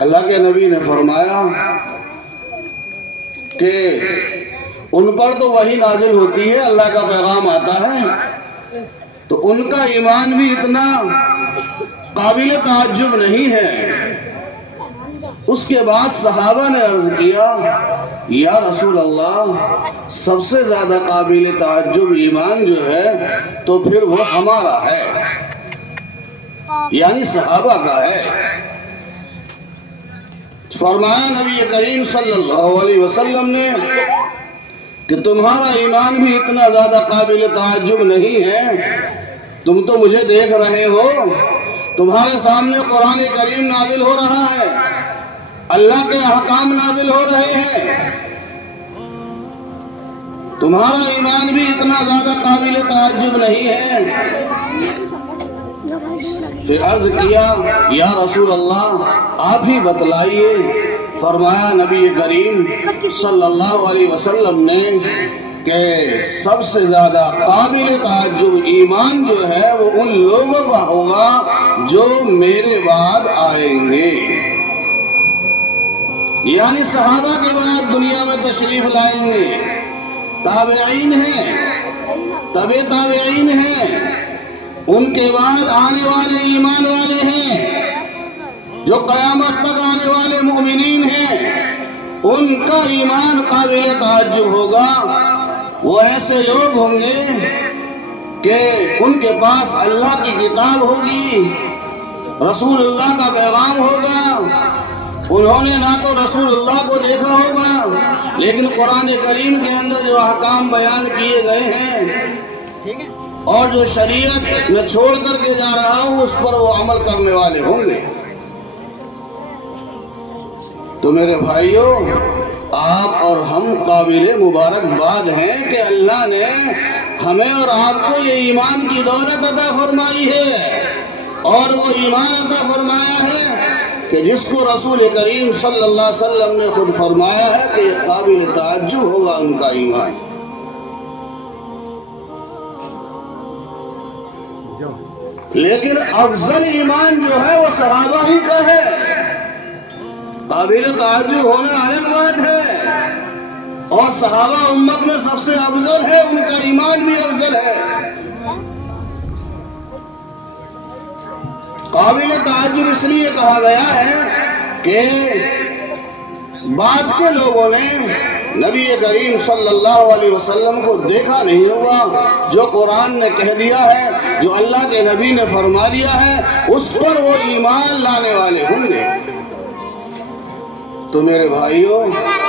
اللہ کے نبی نے فرمایا کہ ان پر تو وحی نازل ہوتی ہے، اللہ کا پیغام آتا ہے، تو ان کا ایمان بھی اتنا قابل تعجب نہیں ہے۔ اس کے بعد صحابہ نے عرض کیا یا رسول اللہ، سب سے زیادہ قابل تعجب ایمان جو ہے تو پھر وہ ہمارا ہے، یعنی صحابہ کا ہے۔ فرمایا نبی کریم صلی اللہ علیہ وسلم نے کہ تمہارا ایمان بھی اتنا زیادہ قابل تعجب نہیں ہے، تم تو مجھے دیکھ رہے ہو، تمہارے سامنے قرآن کریم نازل ہو رہا ہے، اللہ کے احکام نازل ہو رہے ہیں، تمہارا ایمان بھی اتنا زیادہ قابل تعجب نہیں ہے۔ پھر عرض کیا یا رسول اللہ آپ ہی بتلائیے۔ فرمایا نبی کریم صلی اللہ علیہ وسلم نے کہ سب سے زیادہ قابل تعجب ایمان جو ہے وہ ان لوگوں کا ہوگا جو میرے بعد آئیں گے، یعنی صحابہ کے بعد دنیا میں تشریف لائیں گے، تابعین ہیں، تبع تابعین ہیں، ان کے بعد آنے والے ایمان والے ہیں، جو قیامت تک آنے والے مومنین ہیں، ان کا ایمان قابل تعجب ہوگا۔ وہ ایسے لوگ ہوں گے کہ ان کے پاس اللہ کی کتاب ہوگی، رسول اللہ کا پیغام ہوگا، انہوں نے نہ تو رسول اللہ کو دیکھا ہوگا لیکن قرآن کریم کے اندر جو احکام بیان کیے گئے ہیں اور جو شریعت میں چھوڑ کر کے جا رہا ہوں اس پر وہ عمل کرنے والے ہوں گے۔ تو میرے بھائیوں، آپ اور ہم قابل مبارکباد ہیں کہ اللہ نے ہمیں اور آپ کو یہ ایمان کی دولت عطا فرمائی ہے، اور وہ ایمان عطا فرمایا ہے کہ جس کو رسول کریم صلی اللہ علیہ وسلم نے خود فرمایا ہے کہ یہ قابل تعجب ہوگا ان کا ایمان۔ لیکن افضل ایمان جو ہے وہ صحابہ ہی کا ہے، قابل تعجب ہونا الگ بات ہے، اور صحابہ امت میں سب سے افضل ہے، ان کا ایمان بھی افضل ہے۔ قابل تعجب اس لیے کہا گیا ہے کہ بعد کے لوگوں نے نبی کریم صلی اللہ علیہ وسلم کو دیکھا نہیں ہوگا، جو قرآن نے کہہ دیا ہے، جو اللہ کے نبی نے فرما دیا ہے، اس پر وہ ایمان لانے والے ہوں گے۔ تو میرے بھائیوں،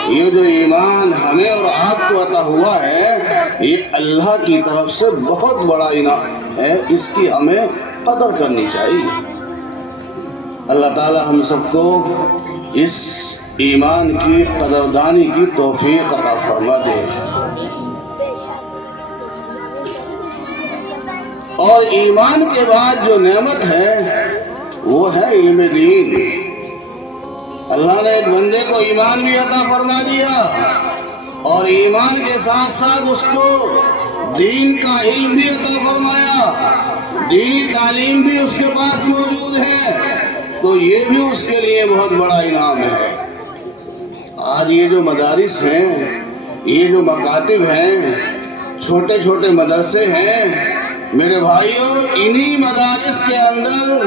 یہ جو ایمان ہمیں اور آپ کو عطا ہوا ہے یہ اللہ کی طرف سے بہت بڑا انعام ہے، اس کی ہمیں قدر کرنی چاہیے۔ اللہ تعالی ہم سب کو اس ایمان کی قدردانی کی توفیق عطا فرما دے۔ اور ایمان کے بعد جو نعمت ہے وہ ہے علم دین۔ اللہ نے ایک بندے کو ایمان بھی عطا فرما دیا اور ایمان کے ساتھ ساتھ اس کو دین کا علم بھی عطا فرمایا، دینی تعلیم بھی اس کے پاس موجود ہے، تو یہ بھی اس کے لیے بہت بڑا انعام ہے۔ آج یہ جو مدارس ہیں، یہ جو مکاتب ہیں، چھوٹے چھوٹے مدرسے ہیں، میرے بھائیوں، انہی مدارس کے اندر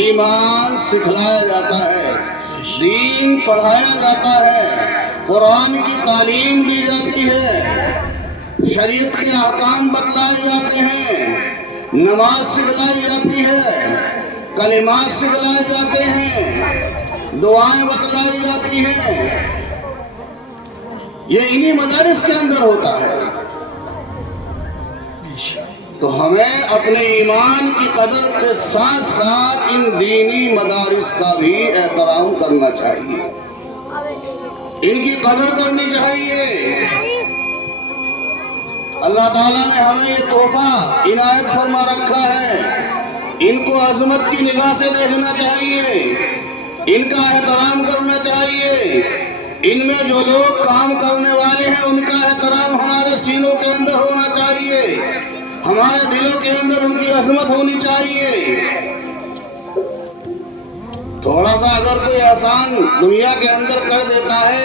ایمان سکھلایا جاتا ہے، دین پڑھایا جاتا ہے، قرآن کی تعلیم دی جاتی ہے، شریعت کے احکام بتلائے جاتے ہیں، نماز سکھلائی جاتی ہے، کلمات سکھلائے جاتے ہیں، دعائیں بتلائی جاتی ہیں۔ یہ انہی مدارس کے اندر ہوتا ہے۔ تو ہمیں اپنے ایمان کی قدر کے ساتھ ساتھ ان دینی مدارس کا بھی احترام کرنا چاہیے، ان کی قدر کرنی چاہیے۔ اللہ تعالیٰ نے ہمیں یہ تحفہ عنایت فرما رکھا ہے، ان کو عظمت کی نگاہ سے دیکھنا چاہیے، ان کا احترام کرنا چاہیے، ان میں جو لوگ کام کرنے والے ہیں ان کا احترام ہمارے سینوں کے اندر ہونا چاہیے، ہمارے دلوں کے اندر ان کی عظمت ہونی چاہیے۔ تھوڑا سا اگر کوئی احسان دنیا کے اندر کر دیتا ہے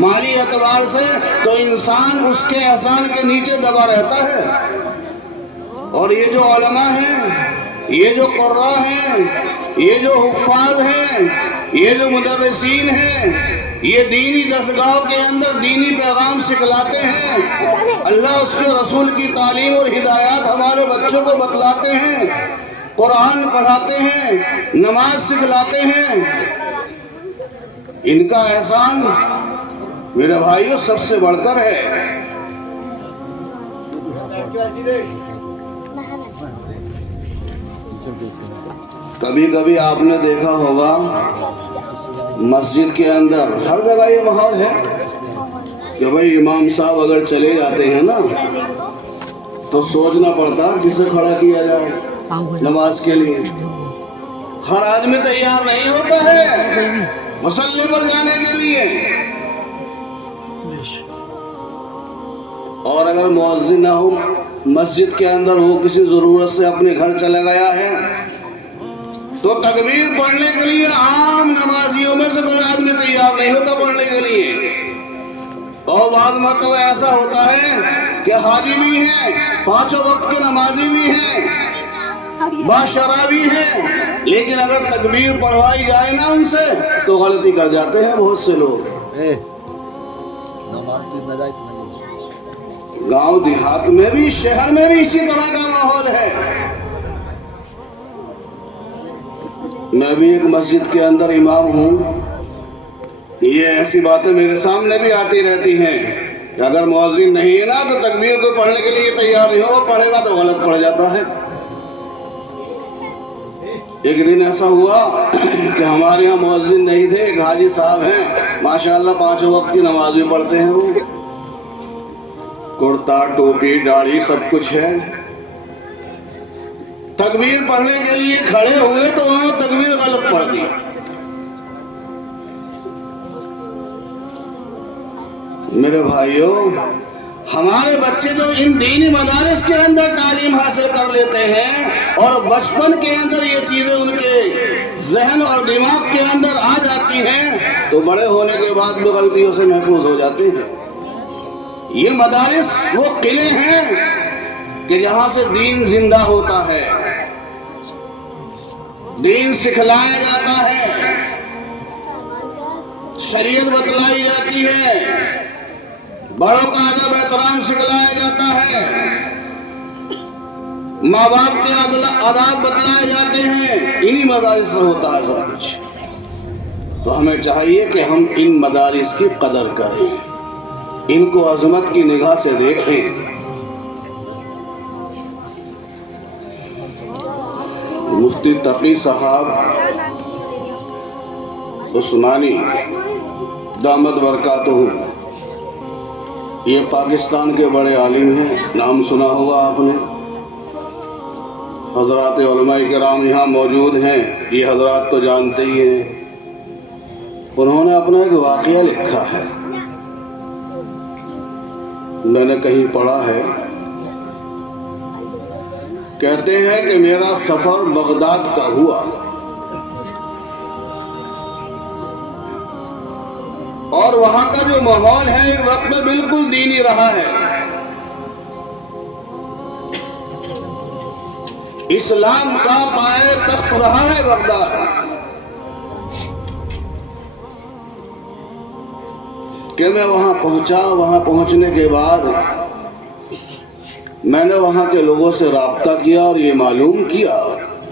مالی اعتبار سے تو انسان اس کے احسان کے نیچے دبا رہتا ہے. اور یہ جو علماء ہیں، یہ جو قراء ہیں، یہ جو حفاظ ہیں، یہ جو مدرسین ہیں، یہ دینی درسگاہوں کے اندر دینی پیغام سکھلاتے ہیں، اللہ اس کے رسول کی تعلیم اور ہدایات ہمارے بچوں کو بتلاتے ہیں، قرآن پڑھاتے ہیں، نماز سکھلاتے ہیں. ان کا احسان میرے بھائیوں سب سے بڑھ کر ہے. کبھی کبھی آپ نے دیکھا ہوگا مسجد کے اندر ہر جگہ یہ ماحول ہے کہ بھائی امام صاحب اگر چلے جاتے ہیں نا تو سوچنا پڑتا کسے کھڑا کیا جائے نماز کے لیے. ہر آدمی تیار نہیں ہوتا ہے مصلی پر جانے کے لیے. اور اگر مؤذن نہ ہو مسجد کے اندر، وہ کسی ضرورت سے اپنے گھر چلا گیا ہے تو تکبیر پڑھنے کے لیے عام نمازیوں میں سے کوئی آدمی تیار نہیں ہوتا پڑھنے کے لیے. اور بعض مرتبہ ایسا ہوتا ہے کہ حاجی بھی ہیں، 5 وقت کے نمازی بھی ہیں، باشرع بھی ہیں، لیکن اگر تکبیر پڑھوائی جائے نا ان سے تو غلطی کر جاتے ہیں بہت سے لوگ. گاؤں دیہات میں بھی، شہر میں بھی اسی طرح کا ماحول ہے. میں بھی ایک مسجد کے اندر امام ہوں. یہ ایسی باتیں میرے سامنے بھی آتی رہتی ہیں کہ اگر مؤذن نہیں ہے نا تو تکبیر کو پڑھنے کے لیے تیار نہیں ہو، پڑھے گا تو غلط پڑھ جاتا ہے. ایک دن ایسا ہوا کہ ہمارے یہاں مؤذن نہیں تھے، ایک حاجی صاحب ہیں ماشاءاللہ 5 وقت کی نماز بھی پڑھتے ہیں، وہ کرتا ٹوپی داڑھی سب کچھ ہے. تکبیر پڑھنے کے لیے کھڑے ہوئے تو انہوں نے تکبیر غلط پڑھ دی. میرے بھائیوں، ہمارے بچے جو ان دینی مدارس کے اندر تعلیم حاصل کر لیتے ہیں اور بچپن کے اندر یہ چیزیں ان کے ذہن اور دماغ کے اندر آ جاتی ہیں تو بڑے ہونے کے بعد بھی غلطیوں سے محفوظ ہو جاتے ہیں. یہ مدارس وہ قلعے ہیں کہ جہاں سے دین زندہ ہوتا ہے، دین سکھلایا جاتا ہے، شریعت بتلائی جاتی ہے، بڑوں کا ادب احترام سکھلایا جاتا ہے، ماں باپ کے آداب بتلائے جاتے ہیں. انہی مدارس سے ہوتا ہے سب کچھ. تو ہمیں چاہیے کہ ہم ان مدارس کی قدر کریں، ان کو عظمت کی نگاہ سے دیکھیں. مفتی تقی صاحب عثمانی دامت برکاتہم، یہ پاکستان کے بڑے عالم ہیں، نام سنا ہوگا آپ نے. حضرات علماء کرام یہاں موجود ہیں، یہ حضرات تو جانتے ہی ہیں. انہوں نے اپنا ایک واقعہ لکھا ہے، میں نے کہیں پڑھا ہے. کہتے ہیں کہ میرا سفر بغداد کا ہوا اور وہاں کا جو ماحول ہے ایک وقت میں بالکل دینی رہا ہے. اسلام کا پائے تخت رہا ہے بغداد. کہ میں وہاں پہنچا. وہاں پہنچنے کے بعد میں نے وہاں کے لوگوں سے رابطہ کیا اور یہ معلوم کیا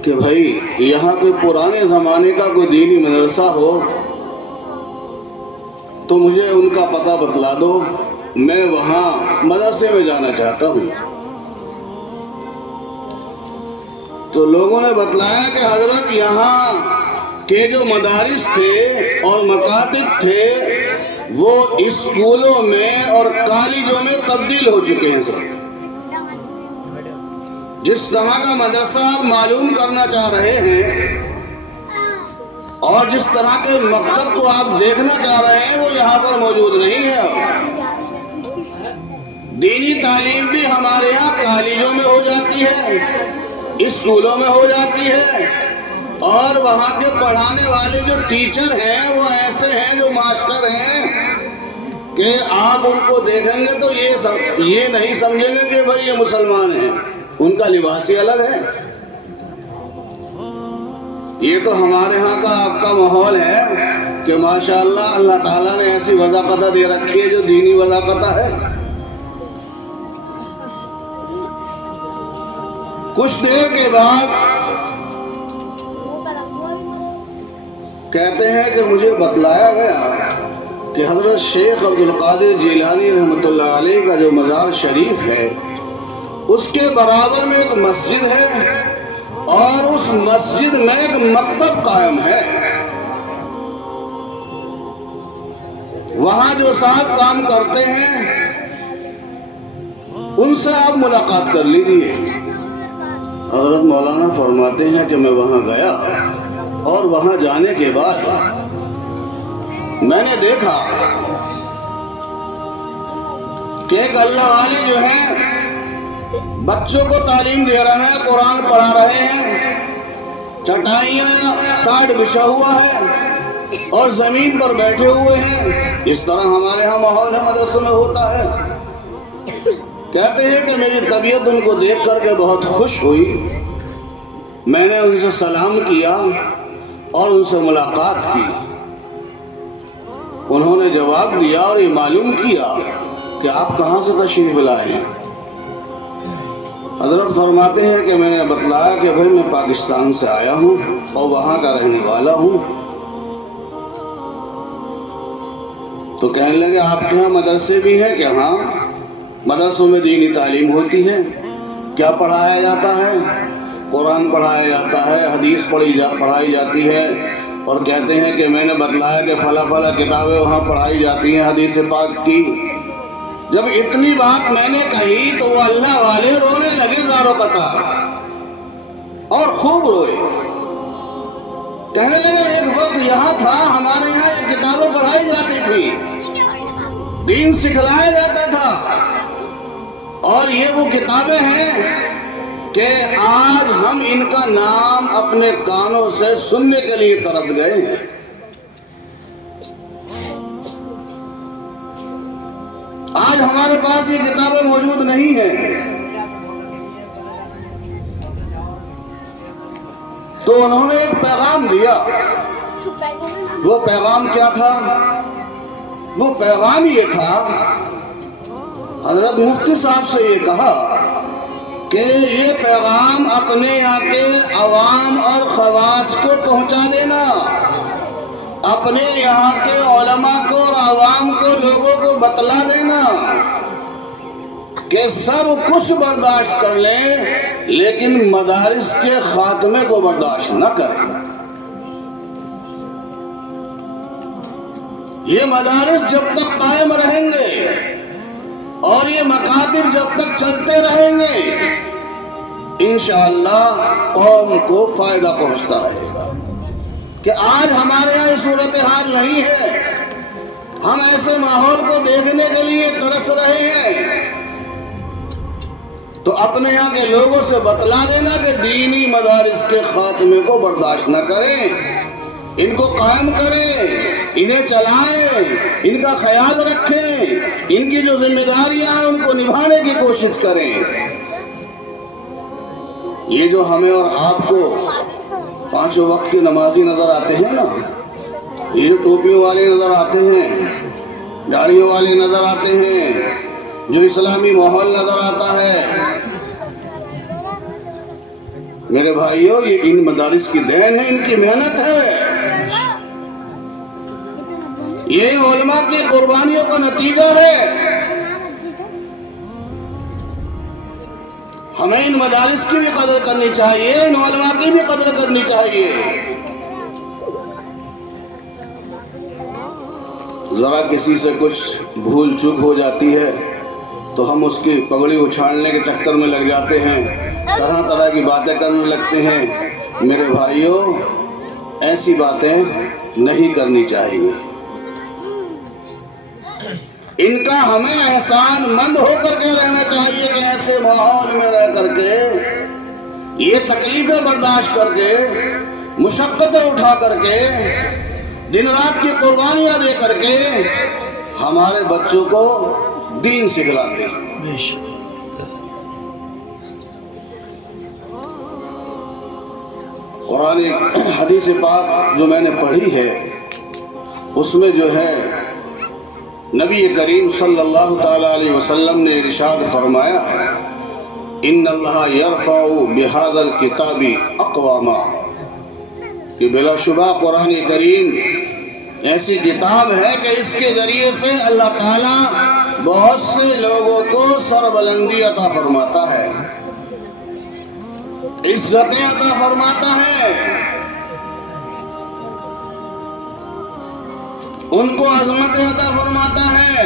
کہ بھائی یہاں کوئی پرانے زمانے کا کوئی دینی مدرسہ ہو تو مجھے ان کا پتہ بتلا دو، میں وہاں مدرسے میں جانا چاہتا ہوں. تو لوگوں نے بتلایا کہ حضرت یہاں کے جو مدارس تھے اور مکاتب تھے وہ اسکولوں میں اور کالجوں میں تبدیل ہو چکے ہیں. سر جس طرح کا مدرسہ آپ معلوم کرنا چاہ رہے ہیں اور جس طرح کے مکتب کو آپ دیکھنا چاہ رہے ہیں وہ یہاں پر موجود نہیں ہے. دینی تعلیم بھی ہمارے یہاں کالجوں میں ہو جاتی ہے، اسکولوں میں ہو جاتی ہے، اور وہاں کے پڑھانے والے جو ٹیچر ہیں وہ ایسے ہیں، جو ماسٹر ہیں کہ آپ ان کو دیکھیں گے تو یہ نہیں سمجھیں گے کہ بھائی یہ مسلمان ہیں، ان کا لباس ہی الگ ہے۔ یہ تو ہمارے ہاں کا آپ کا ماحول ہے کہ ماشاءاللہ اللہ تعالیٰ نے ایسی وضاقتہ دے رکھی ہے جو دینی وضاقتہ ہے۔ کچھ دیر کے بعد کہتے ہیں کہ مجھے بتلایا گیا کہ حضرت شیخ عبدالقادر جیلانی رحمۃ اللہ علیہ کا جو مزار شریف ہے اس کے برابر میں ایک مسجد ہے اور اس مسجد میں ایک مکتب قائم ہے۔ وہاں جو صاحب کام کرتے ہیں ان سے آپ ملاقات کر لیجیے۔ حضرت مولانا فرماتے ہیں کہ میں وہاں گیا اور وہاں جانے کے بعد میں نے دیکھا کہ ایک اللہ والے جو ہیں بچوں کو تعلیم دے رہے ہیں، قرآن پڑھا رہے ہیں، چٹائیاں ٹاٹ بچھا ہوا ہے اور زمین پر بیٹھے ہوئے ہیں۔ اس طرح ہمارے ہاں ماحول ہے، مدرسوں میں ہوتا ہے۔ کہتے ہیں کہ میری طبیعت ان کو دیکھ کر کے بہت خوش ہوئی۔ میں نے ان سے سلام کیا اور ان سے ملاقات کی۔ انہوں نے جواب دیا اور یہ معلوم کیا کہ آپ کہاں سے تشریف لائے ہیں۔ حضرت فرماتے ہیں کہ میں نے بتلایا کہ بھائی میں پاکستان سے آیا ہوں اور وہاں کا رہنے والا ہوں۔ تو کہنے لگے آپ کے ہاں مدرسے بھی ہیں؟ کہ ہاں، مدرسوں میں دینی تعلیم ہوتی ہے۔ کیا پڑھایا جاتا ہے؟ قرآن پڑھایا جاتا ہے، حدیث پڑھائی جاتی ہے۔ اور کہتے ہیں کہ میں نے بتلایا کہ فلاں فلاں کتابیں وہاں پڑھائی جاتی ہیں حدیث پاک کی۔ جب اتنی بات میں نے کہی تو وہ اللہ والے رونے لگے زاروں قطار اور خوب روئے۔ کہنے لگے ایک وقت یہاں تھا، ہمارے یہاں یہ کتابیں پڑھائی جاتی تھی، دین سکھلایا جاتا تھا، اور یہ وہ کتابیں ہیں کہ آج ہم ان کا نام اپنے کانوں سے سننے کے لیے ترس گئے ہیں۔ آج ہمارے پاس یہ کتابیں موجود نہیں ہیں۔ تو انہوں نے ایک پیغام دیا۔ وہ پیغام کیا تھا؟ وہ پیغام یہ تھا، حضرت مفتی صاحب سے یہ کہا کہ یہ پیغام اپنے یہاں کے عوام اور خواص کو پہنچا دینا، اپنے یہاں کے علماء کو اور عوام کو، لوگوں کو بتلا دینا کہ سب کچھ برداشت کر لیں لیکن مدارس کے خاتمے کو برداشت نہ کریں۔ یہ مدارس جب تک قائم رہیں گے اور یہ مکاتب جب تک چلتے رہیں گے انشاءاللہ قوم کو فائدہ پہنچتا رہے گا۔ کہ آج ہمارے یہاں یہ صورتحال نہیں ہے، ہم ایسے ماحول کو دیکھنے کے لیے ترس رہے ہیں، تو اپنے یہاں کے لوگوں سے بتلا دینا کہ دینی مدارس کے خاتمے کو برداشت نہ کریں، ان کو قائم کریں، انہیں چلائیں، ان کا خیال رکھیں، ان کی جو ذمہ داریاں ہیں ان کو نبھانے کی کوشش کریں۔ یہ جو ہمیں اور آپ کو پانچوں وقت کے نمازی نظر آتے ہیں نا، یہ جو ٹوپیوں والے نظر آتے ہیں، داڑھیوں والے نظر آتے ہیں، جو اسلامی ماحول نظر آتا ہے، میرے بھائیوں یہ ان مدارس کی دین ہے، ان کی محنت ہے، یہ علماء کی قربانیوں کا نتیجہ ہے۔ ہمیں ان مدارس کی بھی قدر کرنی چاہیے، ان علماء کی بھی قدر کرنی چاہیے۔ ذرا کسی سے کچھ بھول چوک ہو جاتی ہے تو ہم اس کی پگڑی اچھالنے کے چکر میں لگ جاتے ہیں، طرح طرح کی باتیں کرنے لگتے ہیں۔ میرے بھائیوں ایسی باتیں نہیں کرنی چاہیے۔ ان کا ہمیں احسان مند ہو کر کے رہنا چاہیے کہ ایسے ماحول میں رہ کر کے، یہ تکلیفیں برداشت کر کے مشقتیں اٹھا کر کے، دن رات کی قربانیاں دے کر کے ہمارے بچوں کو دین سکھلاتے ہیں۔ قرآن حدیث پاک جو میں نے پڑھی ہے اس میں جو ہے نبی کریم صلی اللہ تعالی علیہ وسلم نے ارشاد فرمایا ہے ان اللہ یرفع بہذا الکتاب اقواما، کہ بلا شبہ قرآن کریم ایسی کتاب ہے کہ اس کے ذریعے سے اللہ تعالیٰ بہت سے لوگوں کو سربلندی عطا فرماتا ہے، عزتیں عطا فرماتا ہے، ان کو عظمتیں عطا فرماتا ہے۔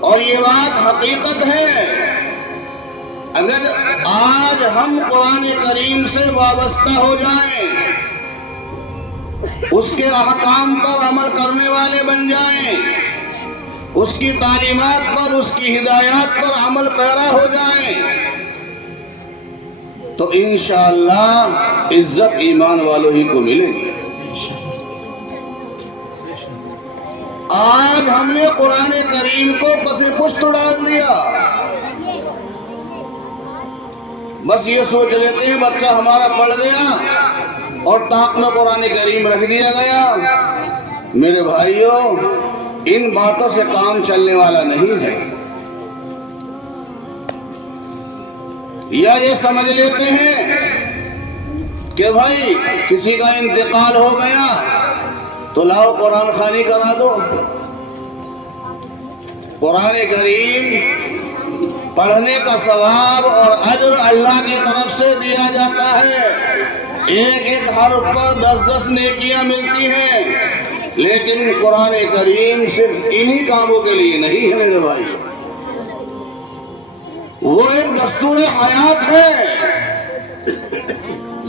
اور یہ بات حقیقت ہے، اگر آج ہم قرآن کریم سے وابستہ ہو جائیں، اس کے احکام پر عمل کرنے والے بن جائیں، اس کی تعلیمات پر، اس کی ہدایات پر عمل پیرا ہو جائیں، تو انشاءاللہ عزت ایمان والوں ہی کو ملے گی۔ آج ہم نے قرآن کریم کو پس پشت ڈال دیا، بس یہ سوچ لیتے ہیں بچہ ہمارا پڑھ گیا اور طاق میں قرآن کریم رکھ دیا گیا۔ میرے بھائیوں، ان باتوں سے کام چلنے والا نہیں ہے۔ یا یہ سمجھ لیتے ہیں کہ بھائی کسی کا انتقال ہو گیا تو لاؤ قرآن خوانی کرا دو۔ قرآن کریم پڑھنے کا ثواب اور اجر اللہ کی طرف سے دیا جاتا ہے، ایک ایک حرف پر 10 نیکیاں ملتی ہیں، لیکن قرآن کریم صرف انہی کاموں کے لیے نہیں ہے میرے بھائی، وہ ایک دستور حیات ہے،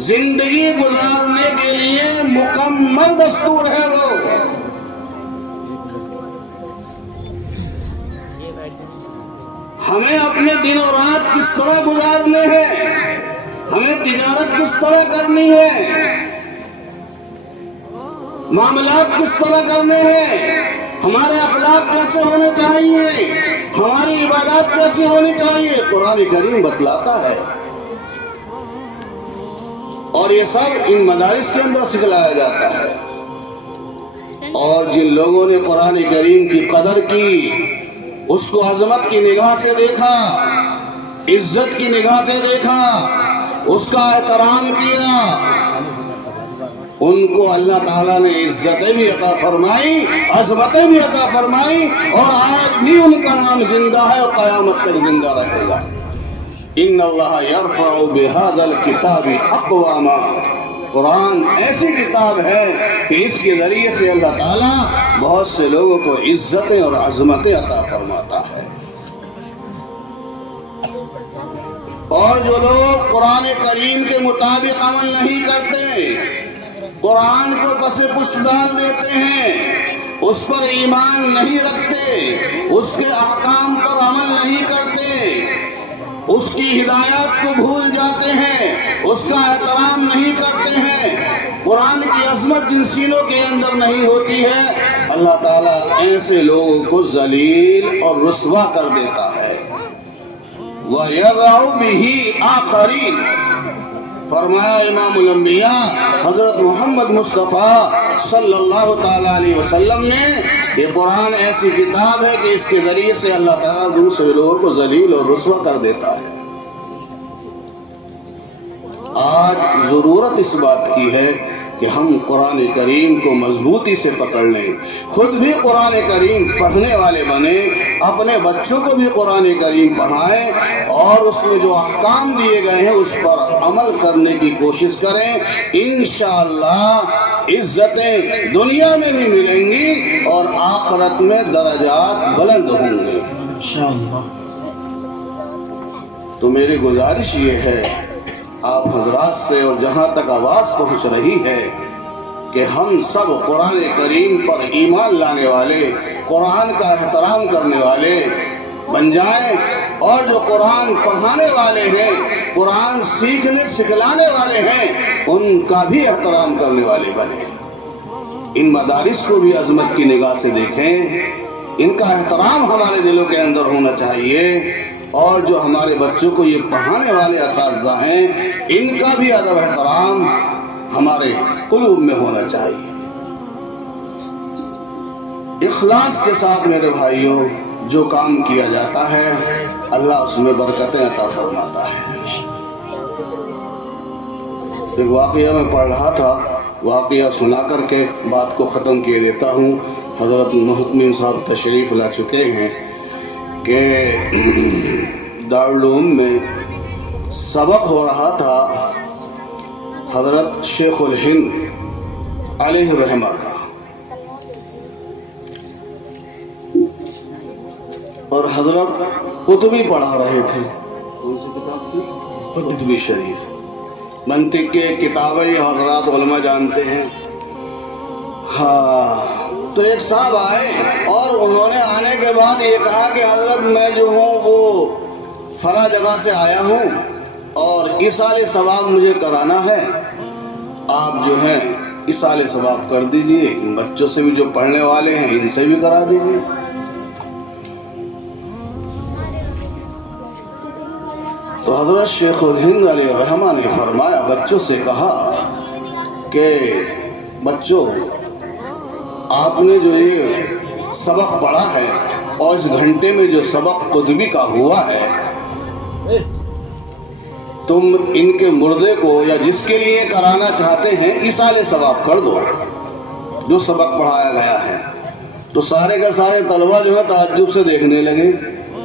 زندگی گزارنے کے لیے مکمل دستور ہے وہ۔ ہمیں اپنے دن و رات کس طرح گزارنے ہیں، ہمیں تجارت کس طرح کرنی ہے، معاملات کس طرح کرنے ہیں، ہمارے اخلاق کیسے ہونے چاہیے، ہماری عبادات کیسے ہونی چاہیے، قرآن کریم بتلاتا ہے۔ اور یہ سب ان مدارس کے اندر سکھلایا جاتا ہے۔ اور جن لوگوں نے قرآن کریم کی قدر کی، اس کو عظمت کی نگاہ سے دیکھا، عزت کی نگاہ سے دیکھا، اس کا احترام کیا، ان کو اللہ تعالیٰ نے عزتیں بھی عطا فرمائی، عظمتیں بھی عطا فرمائی، اور آج بھی ان کا نام زندہ ہے اور قیامت تک زندہ رہے گا۔ ان اللہ یرفع بہذا الکتاب اقواما، قرآن ایسی کتاب ہے کہ اس کے ذریعے سے اللہ تعالیٰ بہت سے لوگوں کو عزتیں اور عظمتیں عطا فرماتا ہے۔ اور جو لوگ قرآن کریم کے مطابق عمل نہیں کرتے، قرآن کو پس پشت ڈال دیتے ہیں، اس پر ایمان نہیں رکھتے، اس کے احکام پر عمل نہیں کرتے، اس کی ہدایات کو بھول جاتے ہیں، اس کا احترام نہیں کرتے ہیں، قرآن کی عظمت جن سینوں کے اندر نہیں ہوتی ہے، اللہ تعالیٰ ایسے لوگوں کو ذلیل اور رسوا کر دیتا ہے۔ وَيَضَعُ بِهِ آخَرِينَ، فرمایا امام الانبیاء حضرت محمد مصطفیٰ صلی اللہ تعالی علیہ وسلم نے کہ قرآن ایسی کتاب ہے کہ اس کے ذریعے سے اللہ تعالیٰ دوسرے لوگوں کو ذلیل اور رسوا کر دیتا ہے۔ آج ضرورت اس بات کی ہے کہ ہم قرآن کریم کو مضبوطی سے پکڑ لیں، خود بھی قرآن کریم پڑھنے والے بنیں، اپنے بچوں کو بھی قرآن کریم پڑھائیں، اور اس میں جو احکام دیے گئے ہیں اس پر عمل کرنے کی کوشش کریں۔ انشاءاللہ عزتیں دنیا میں بھی ملیں گی اور آخرت میں درجات بلند ہوں گے انشاءاللہ۔ تو میری گزارش یہ ہے آپ حضرات سے، اور جہاں تک آواز پہنچ رہی ہے، کہ ہم سب قرآن کریم پر ایمان لانے والے، قرآن کا احترام کرنے والے بن جائیں، اور جو قرآن پڑھانے والے ہیں قرآن سیکھنے سکھلانے والے ہیں ان کا بھی احترام کرنے والے بنے۔ ان مدارس کو بھی عظمت کی نگاہ سے دیکھیں، ان کا احترام ہمارے دلوں کے اندر ہونا چاہیے، اور جو ہمارے بچوں کو یہ پڑھانے والے اساتذہ ہیں ان کا بھی ادب احترام ہمارے قلوب میں ہونا چاہیے۔ اخلاص کے ساتھ میرے بھائیوں جو کام کیا جاتا ہے اللہ اس میں برکتیں عطا فرماتا ہے۔ ایک واقعہ میں پڑھ رہا تھا، واقعہ سنا کر کے بات کو ختم کیے دیتا ہوں۔ حضرت محتمین صاحب تشریف لا چکے ہیں کہ دارالعلوم میں سبق ہو رہا تھا حضرت شیخ الہند علیہ الرحمہ کا، اور حضرت قطبی پڑھا رہے تھے۔ کون سی کتاب تھی؟ قطبی شریف۔ منطق کے کتابیں حضرات علماء جانتے ہیں۔ ہاں، تو ایک صاحب آئے اور انہوں نے آنے کے بعد یہ کہا کہ حضرت میں جو ہوں وہ فلاں جگہ سے آیا ہوں اور ایصال ثواب مجھے کرانا ہے، آپ جو ہیں ایصال ثواب کر دیجئے، ان بچوں سے بھی جو پڑھنے والے ہیں ان سے بھی کرا دیجئے۔ تو حضرت شیخ الہند علیہ الرحمہ نے فرمایا، بچوں سے کہا کہ بچوں آپ نے جو یہ سبق پڑھا ہے اور اس گھنٹے میں جو سبق قطبی کا ہوا ہے، تم ان کے مردے کو یا جس کے لیے کرانا چاہتے ہیں ایصال ثواب کر دو جو سبق پڑھایا گیا ہے۔ تو سارے کا سارے طلبہ جو ہے تعجب سے دیکھنے لگے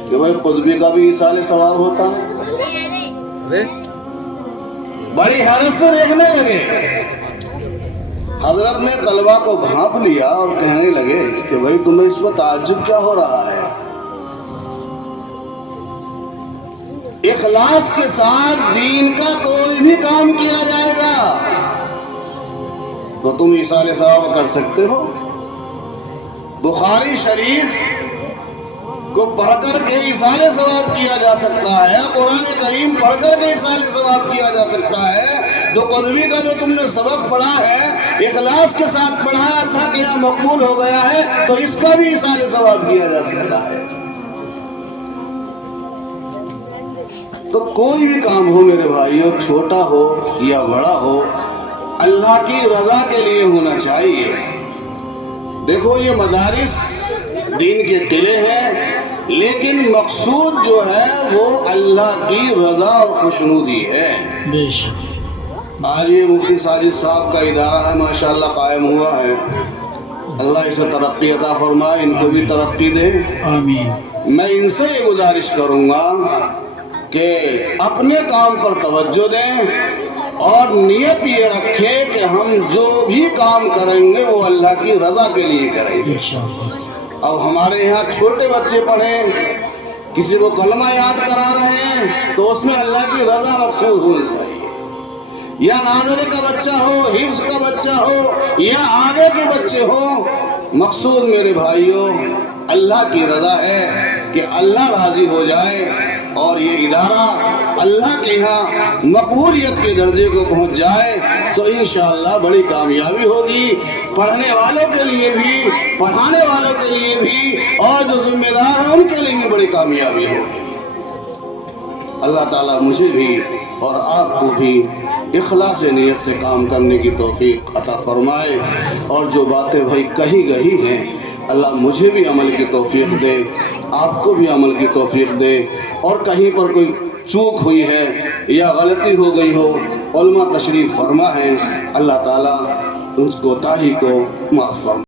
کہ بھائی قطبی کا بھی ایصال ثواب ہوتا ہے، بڑی حیرت سے دیکھنے لگے۔ حضرت نے طلبہ کو بھانپ لیا اور کہنے لگے کہ بھائی تمہیں اس پر تعجب کیا ہو رہا ہے؟ اخلاص کے ساتھ دین کا کوئی بھی کام کیا جائے گا تو تم ایصال ثواب کر سکتے ہو۔ بخاری شریف کو پڑھ کر کے ایصال ثواب کیا جا سکتا ہے، قرآن کریم پڑھ کر کے ایصال ثواب کیا جا سکتا ہے۔ تو قطبی کا جو تم نے سبق پڑھا ہے اخلاص کے ساتھ پڑھا ہے، اللہ کے یہاں مقبول ہو گیا ہے، تو اس کا بھی ایصال ثواب کیا جا سکتا ہے۔ تو کوئی بھی کام ہو میرے بھائیوں، چھوٹا ہو یا بڑا ہو، اللہ کی رضا کے لیے ہونا چاہیے۔ دیکھو یہ مدارس دین کے قلعے ہیں، لیکن مقصود جو ہے وہ اللہ کی رضا اور خوشنودی ہے۔ آج یہ مفتی ساجد صاحب کا ادارہ ہے، ماشاءاللہ قائم ہوا ہے، اللہ اسے ترقی عطا فرمائے، ان کو بھی ترقی دے، آمین۔ میں ان سے یہ گزارش کروں گا کہ اپنے کام پر توجہ دیں اور نیت یہ رکھے کہ ہم جو بھی کام کریں گے وہ اللہ کی رضا کے لیے کریں گے۔ اب ہمارے یہاں چھوٹے بچے پڑھیں، کسی کو کلمہ یاد کرا رہے ہیں تو اس میں اللہ کی رضا مقصود ہونی چاہیے، یا ناظرے کا بچہ ہو، حفظ کا بچہ ہو، یا آگے کے بچے ہو، مقصود میرے بھائیوں اللہ کی رضا ہے کہ اللہ راضی ہو جائے اور یہ ادارہ اللہ کے ہاں مقبولیت کے درجے کو پہنچ جائے تو انشاءاللہ بڑی کامیابی ہوگی، پڑھنے والوں کے لیے بھی، پڑھانے والوں کے لیے بھی، اور جو ذمہ دار ہیں ان کے لیے بھی بڑی کامیابی ہوگی۔ اللہ تعالیٰ مجھے بھی اور آپ کو بھی اخلاص نیت سے کام کرنے کی توفیق عطا فرمائے، اور جو باتیں بھائی کہی گئی ہیں اللہ مجھے بھی عمل کی توفیق دے، آپ کو بھی عمل کی توفیق دے، اور کہیں پر کوئی چوک ہوئی ہے یا غلطی ہو گئی ہو علماء تشریف فرما ہے، اللہ تعالیٰ اس کوتاہی کو معاف فرمائے۔